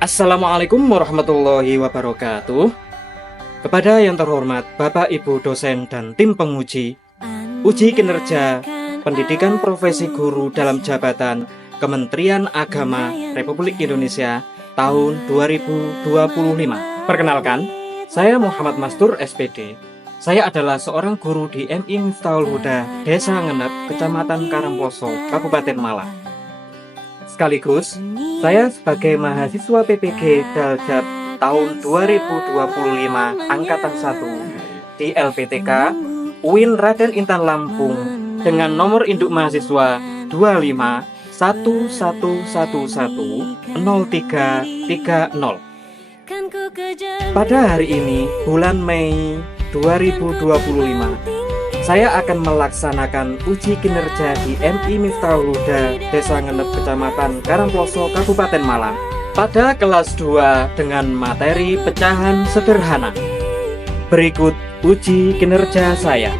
Assalamualaikum warahmatullahi wabarakatuh. Kepada yang terhormat Bapak Ibu dosen dan tim penguji, uji kinerja pendidikan profesi guru dalam jabatan Kementerian Agama Republik Indonesia tahun 2025. Perkenalkan, saya Muhammad Mastur SPD. Saya adalah seorang guru di MI Miftahul Huda, Desa Ngenep, Kecamatan Karangploso, Kabupaten Malang. Sekaligus, saya sebagai mahasiswa PPG Daljab tahun 2025 Angkatan 1 di LPTK UIN Raden Intan Lampung dengan nomor induk mahasiswa 2511110330. Pada hari ini, bulan Mei 2025, saya akan melaksanakan uji kinerja di MI Miftahul Huda, Desa Ngenep, Kecamatan Karangploso, Kabupaten Malang, pada kelas 2 dengan materi pecahan sederhana. Berikut uji kinerja saya.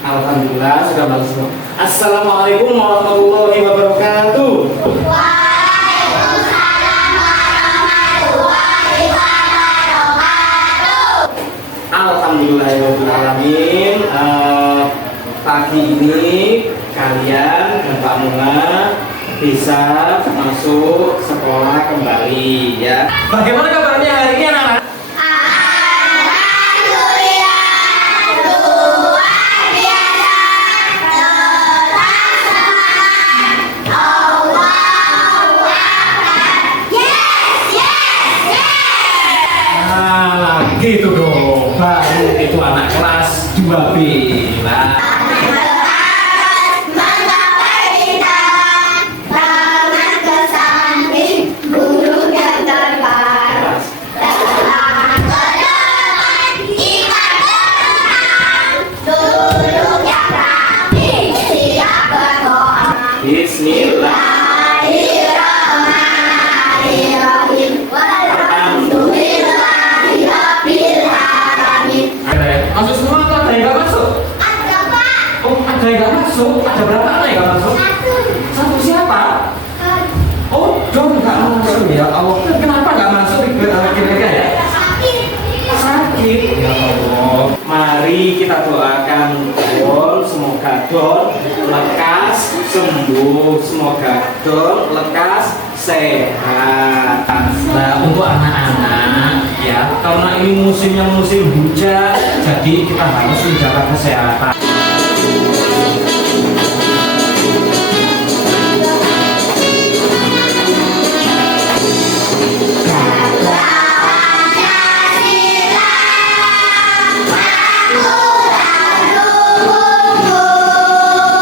Alhamdulillah sudah masuk. Assalamualaikum warahmatullahi wabarakatuh. Waalaikumsalam warahmatullahi wabarakatuh. Alhamdulillahirobbilalamin. Pagi ini kalian dan Pak Munga bisa masuk sekolah kembali ya. Bagaimana kabarnya hari ini anak-anak? Gitu dong, baru itu anak kelas 2B. Nah, Bismillah. Masuk semua atau ada yang gak masuk? Ada, Pak. Oh, ada yang gak masuk? Ada berapa anak yang gak masuk? Satu siapa? Oh, dong gak masuk ya Allah. Kenapa gak masuk? Kira-kira ya? Sakit. Ya Allah. Mari kita doakan Don, semoga Don lekas sembuh, semoga Don lekas sehat. Nah, untuk anak-anak ya, karena ini musimnya musim hujan, jadi kita harus menjaga kesehatan.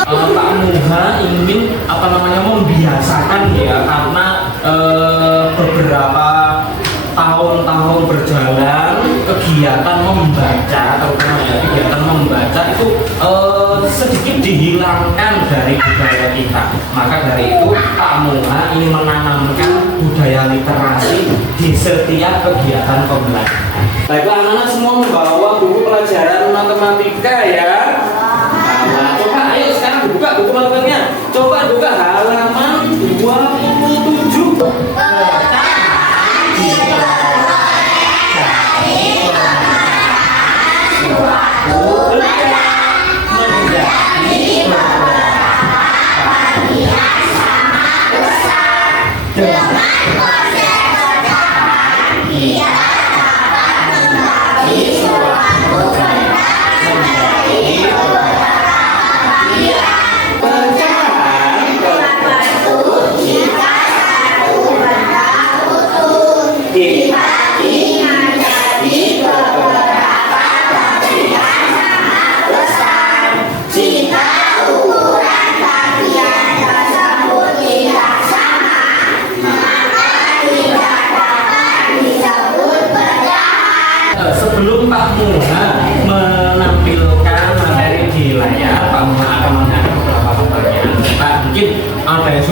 Pak Muha ingin membiasakan ya, karena beberapa tahun-tahun berjalan kegiatan membaca, terutama ya kegiatan membaca itu sedikit dihilangkan dari budaya kita. Maka dari itu Pak Muha ingin menanamkan budaya literasi di setiap kegiatan pembelajaran. Baiklah, anak-anak semua membawa buku pelajaran matematika ya. Nah, coba ayo sekarang dibuka buku matematikanya. Coba buka halaman 27. Pecahan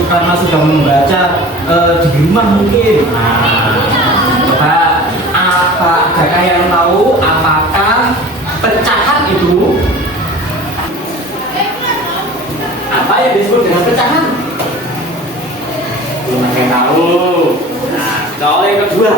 karena sudah membaca di rumah mungkin. Nah, coba adakah yang tahu apakah pecahan itu apa yang disebut dengan pecahan? Belum ada yang tahu. Nah, soal yang kedua,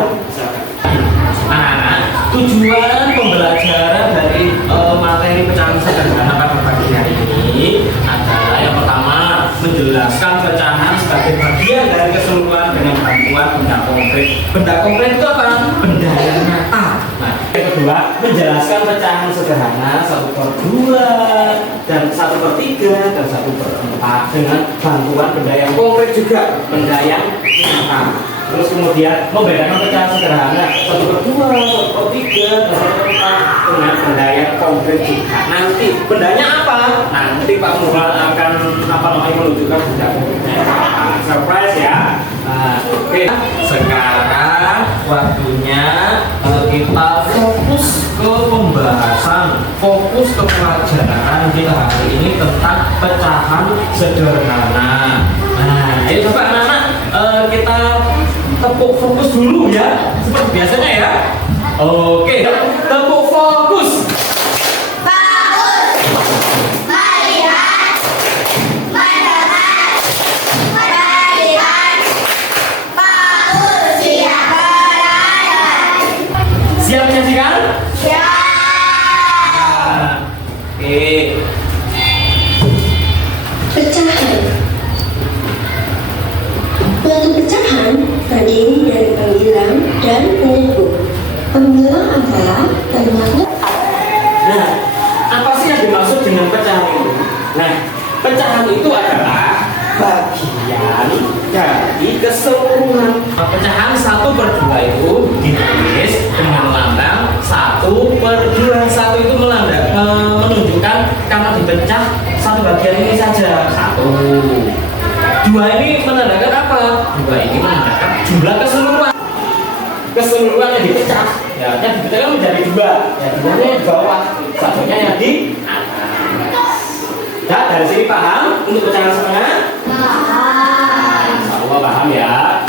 anak-anak, tujuan pembelajaran dari materi pecahan sederhana pada pagi hari ini adalah yang pertama menjelaskan pecahan sebagai bagian dari keseluruhan dengan bantuan benda konkret. Benda konkret itu apa? Benda yang nyata. Nah, yang kedua menjelaskan pecahan sederhana 1/2 dan 1/3 dan 1/4 dengan bantuan benda yang konkret juga, benda yang nyata. Terus kemudian membedakan pecahan sederhana 1/2, 1/3, dan 1/4 dengan benda yang konkret juga. Nanti bendanya apa? Nanti Pak Mural akan menunjukkan benda konkretnya. Surprise ya. Oke. Sekarang waktunya kita fokus ke pembahasan, fokus ke pelajaran kita hari ini tentang pecahan sederhana. Nah, ayo coba anak-anak kita tepuk fokus dulu ya, seperti biasanya ya. Oke, tepuk fokus. Fokus. Melihat. Mendengar. Perhatikan. Fokus. Siap belajar. Siap menyaksikan? Siap. Oke. Pecahan. Suatu pecahan terdiri dari pembilang dan penyebut. Pembilang adalah termasuk. Nah, apa sih yang dimaksud dengan pecahan itu? Nah, pecahan itu adalah bagian dari keseluruhan. Pecahan 1/2 itu ditulis dengan lambang 1/2. 1 itu menunjukkan karena dipecah satu bagian ini saja. 1. 2 ini menandakan apa? 2 ini menandakan jumlah keseluruhan. Keseluruhan yang dipecah, ya, yang dipecah kan menjadi 2. Ya, 2-nya yang di bawah, 1-nya yang di atas. Ya, dari sini paham untuk pecahan setengah? Paham. Insya Allah paham ya.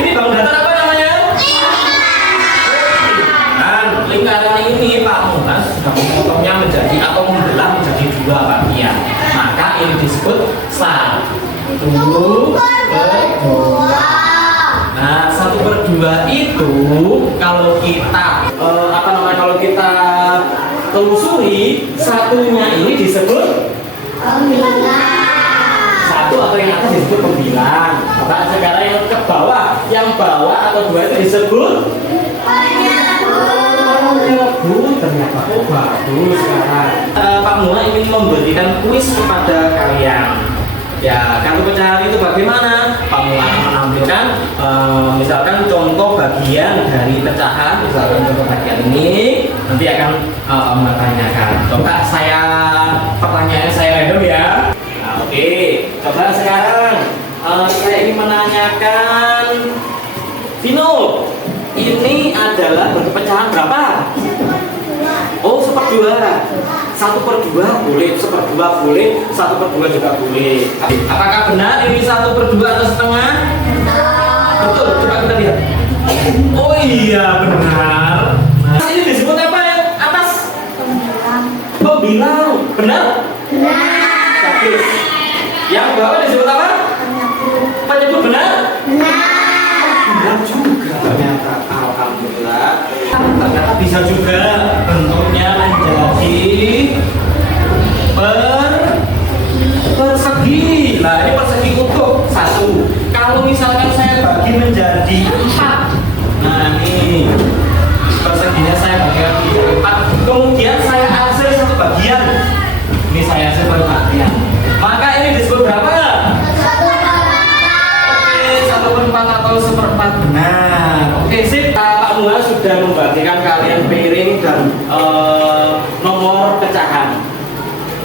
Ini bangun datar apa namanya? Lingkaran. Lingkaran ini Pak Munas sudah memotongnya menjadi atau membelah menjadi 2 bagian. Maka ini disebut 1/2. Nah, 1/2 itu kalau kita kalau kita telusuri, satunya ini disebut satu atau yang atas disebut pembilang. Nah, sekarang yang ke bawah, yang bawah atau 2 itu disebut penyebut. Ternyata bagus sekarang. Pak Mula ingin memberikan kuis kepada kalian. Ya, kartu pecahan itu bagaimana? Pak Mula akan menampilkan misalkan contoh bagian dari pecahan, misalkan contoh bagian ini, nanti akan menanyakan. Coba pertanyaannya saya random ya. Nah, oke, coba sekarang saya ingin menanyakan Vino, ini adalah bentuk pecahan berapa? Oh, 1/2. 1/2 boleh, 1/2 boleh, 1/2 juga boleh. Apakah benar ini 1/2 atau setengah? Betul, coba kita lihat. Oh iya, benar. Nah, ini disebut apa ya? Atas? Pembilang. Benar? Benar. Bagus. Yang bawah disebut apa? Penyebut. Benar? Benar juga. Ternyata, alhamdulillah. Ternyata bisa juga bentuknya menjadi persegi. Nah, ini persegi utuh 1. Kalau misalkan saya bagi menjadi 4, nah ini perseginya saya bagi menjadi 4. Kemudian saya hasil 1 bagian. Ini saya hasil 1 bagian. Maka ini disebut berapa? 1/4 atau 1/4 benar. Oke, sip. Pak Mua sudah membagikan kalian piring dan nomor pecahan.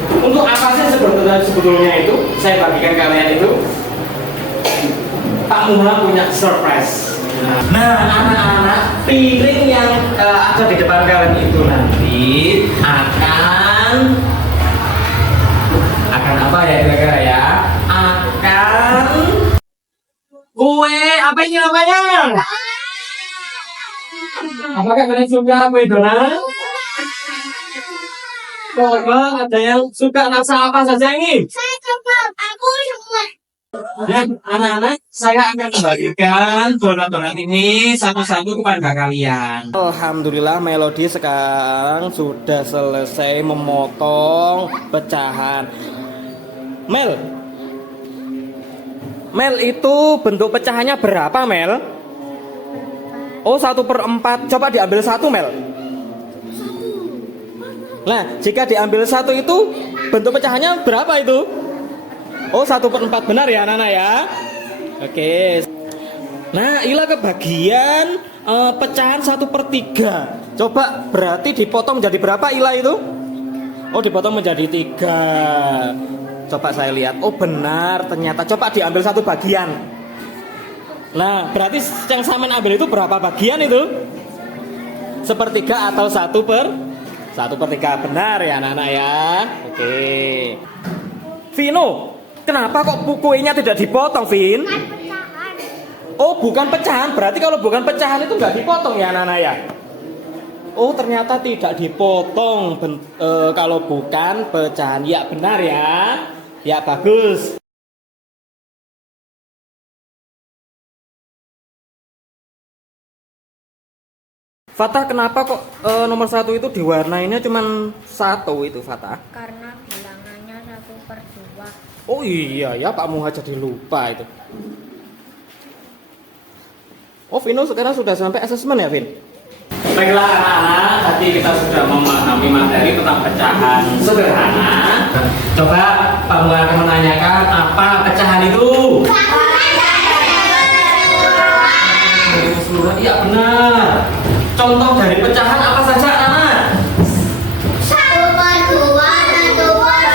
Untuk apa sih sebetulnya itu? Saya bagikan kalian itu. Pak Mua punya surprise. Nah, anak-anak, piring yang ada di depan kalian itu nanti akan apa ya kira-kira ya? Akan Kue, apa ini namanya? Apakah kalian suka kue donat? Coba ada yang suka rasa apa saja ini? Saya coba, aku semua. Dan anak-anak, saya akan membagikan donat-donat ini satu-satu kepada kalian. Alhamdulillah, Melody sekarang sudah selesai memotong pecahan. Mel itu bentuk pecahannya berapa, Mel? Oh, 1/4. Coba diambil satu, Mel. Nah, jika diambil satu itu bentuk pecahannya berapa itu? Oh, 1/4. Benar ya, Nana ya? Oke. Nah, inilah kebagian pecahan 1/3. Coba berarti dipotong jadi berapa Ila itu? Oh, dipotong menjadi 3. Coba saya lihat. Oh, benar ternyata. Coba diambil satu bagian. Nah, berarti yang Samen ambil itu berapa bagian itu? 1/3 atau 1/3. Benar ya anak-anak ya. Oke. Vino, kenapa kok kuenya tidak dipotong, Vin? Oh, bukan pecahan. Berarti kalau bukan pecahan itu nggak dipotong ya anak-anak ya? Oh, ternyata tidak dipotong kalau bukan pecahan. Ya benar ya. Ya bagus. Fatah, kenapa kok nomor 1 itu diwarnainya cuma 1 itu, Fatah? Karena bilangannya 1/2. Oh iya ya, Pak Muha jadi lupa itu. Oh, Vino sekarang sudah sampai asesmen ya, Vin? Baiklah anak-anak, tadi kita sudah memahami materi tentang pecahan sederhana. Coba Pak Muha akan menanyakan apa pecahan itu? Iya benar. Contoh dari pecahan apa saja, anak? 1/2, 1/4.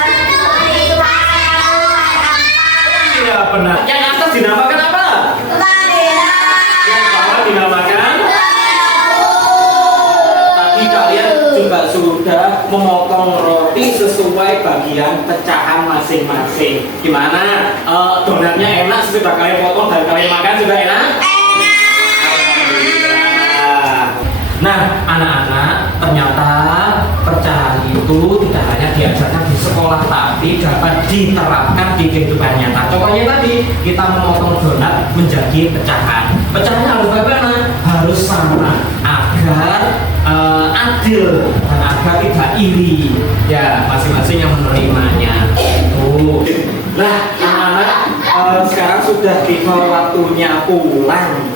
Iya benar. Yang atas dinamakan apa? Yang bawah dinamakan? Tadi kalian juga sudah memotong roti sesuai bagian pecahan masing-masing. Gimana? Donatnya enak sudah kalian potong dan kalian makan sudah enak? Nah, anak-anak, ternyata pecahan itu tidak hanya diajarkan di sekolah, tapi dapat diterapkan di kehidupan nyata. Contohnya tadi, kita memotong donat menjadi pecahan. Pecahannya harus bagaimana? Harus sama, agar adil dan agar tidak iri. Ya, masing-masing yang menerimanya. Nah, anak-anak, sekarang sudah tiba waktunya pulang.